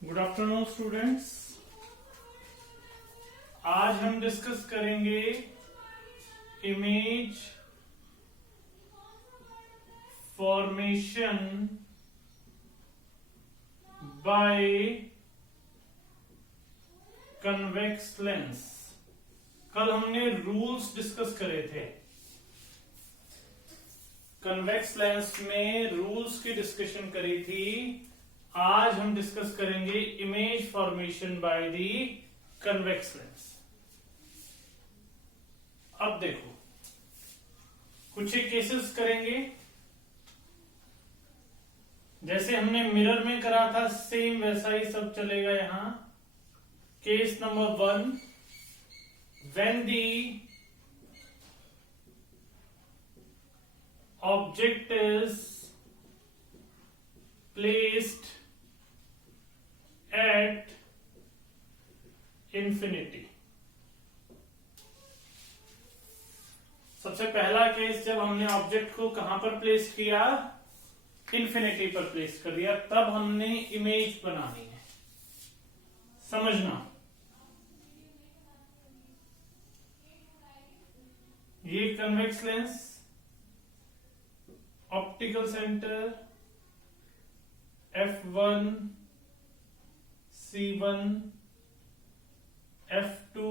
Good afternoon students. आज हम discuss करेंगे image formation by convex lens. कल हमने रूल्स डिस्कस करे थे। कन्वेक्स लेंस में रूल्स की डिस्कशन करी थी। आज हम डिस्कस करेंगे image formation by the convex lens. अब देखो, कुछ एक केसेस करेंगे जैसे हमने मिरर में करा था, सेम वैसा ही सब चलेगा यहां। Case number 1, when the object is placed at infinity। सबसे पहला केस, जब हमने ऑब्जेक्ट को कहां पर प्लेस किया, इंफिनिटी पर प्लेस कर दिया, तब हमने इमेज बनानी है। समझना, ये convex lens, optical centre F1, C1, F2,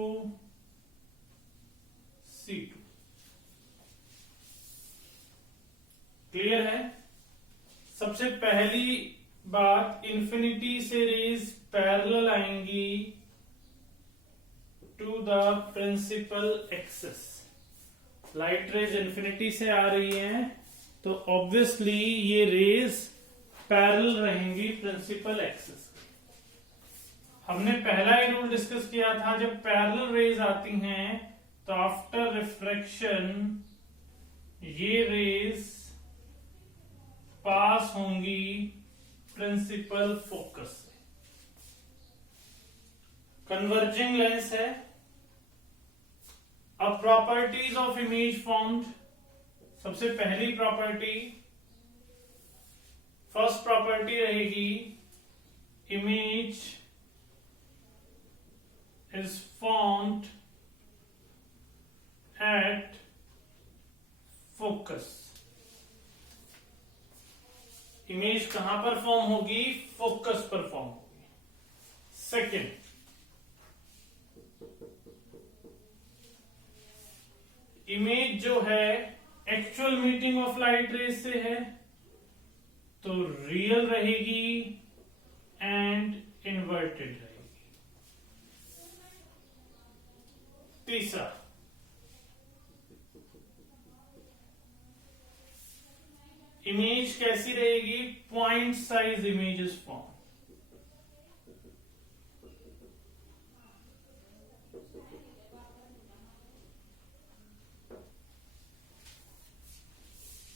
C2। Clear है? सबसे पहली बात, इंफिनिटी से रेज पैरेलल आएंगी to the principal axis. Light rays infinity से आ रही हैं, तो ऑब्वियसली ये रेज पैरेलल रहेंगी प्रिंसिपल एक्सिस। हमने पहला ही रूल डिस्कस किया था, जब पैरेलल रेज आती हैं तो आफ्टर रिफ्रैक्शन ये रेज पास होंगी प्रिंसिपल फोकस से। कन्वर्जिंग लेंस है। अब प्रॉपर्टीज ऑफ इमेज फॉर्म्ड। सबसे पहली प्रॉपर्टी, फर्स्ट प्रॉपर्टी रहेगी, image is formed at focus. Image कहां पर फॉर्म होगी? फोकस पर फॉर्म होगी। सेकेंड, इमेज जो है actual meeting of light rays से है, तो रियल रहेगी एंड इन्वर्टेड रहेगी। तीसरा, इमेज कैसी रहेगी? Point size images form.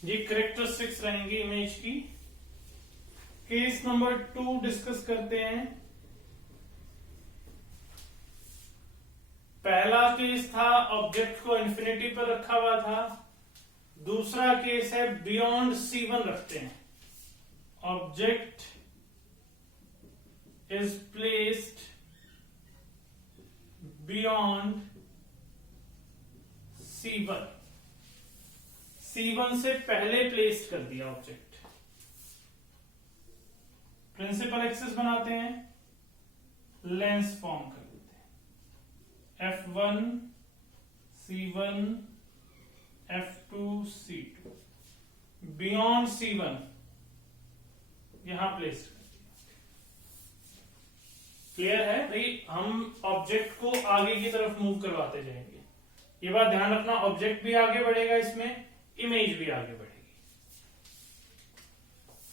ये कैरेक्टरिस्टिक्स रहेंगी इमेज की। केस नंबर 2 डिस्कस करते हैं। पहला केस था, ऑब्जेक्ट को इंफिनिटी पर रखा हुआ था। दूसरा केस है, बियॉन्ड C1 रखते हैं। Object is placed beyond C1। C1 से पहले प्लेस्ड कर दिया ऑब्जेक्ट। प्रिंसिपल एक्सिस बनाते हैं, लेंस फॉर्म कर देते हैं। F1, C1, F2, C2। Beyond C1 यहां प्लेस कर दिया। क्लियर है भाई? हम ऑब्जेक्ट को आगे की तरफ मूव करवाते जाएंगे। ये बात ध्यान रखना, ऑब्जेक्ट भी आगे बढ़ेगा, इसमें इमेज भी आगे बढ़ेगी।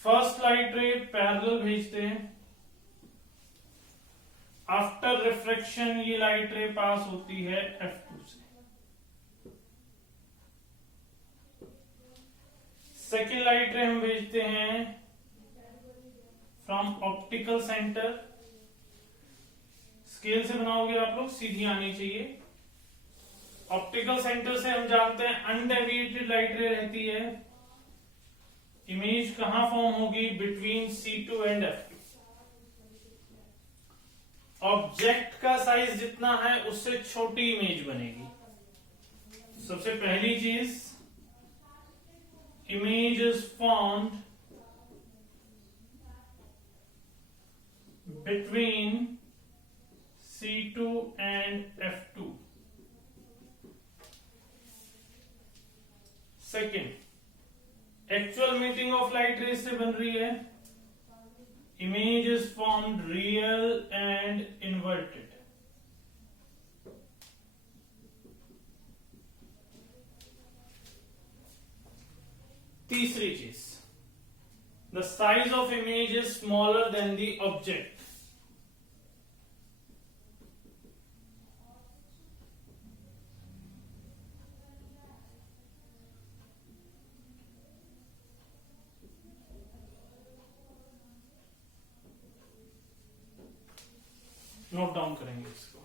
फर्स्ट लाइट रे पैरेलल भेजते हैं। आफ्टर रिफ्रैक्शन ये लाइट रे पास होती है F2 से। सेकेंड लाइट रे हम भेजते हैं फ्रॉम ऑप्टिकल सेंटर। स्केल से बनाओगे आप लोग, सीधी आनी चाहिए। ऑप्टिकल सेंटर से हम जानते हैं अनडेविएटेड लाइट रे रहती है। इमेज कहां फॉर्म होगी? Between C2 and F2। Object का साइज जितना है उससे छोटी इमेज बनेगी। सबसे पहली चीज, image is formed between C2 and F2। Second, actual meeting of light rays से बन रही है, image is formed real and inverted. तीसरी चीज, the size of image is smaller than the object. Note down करेंगे इसको।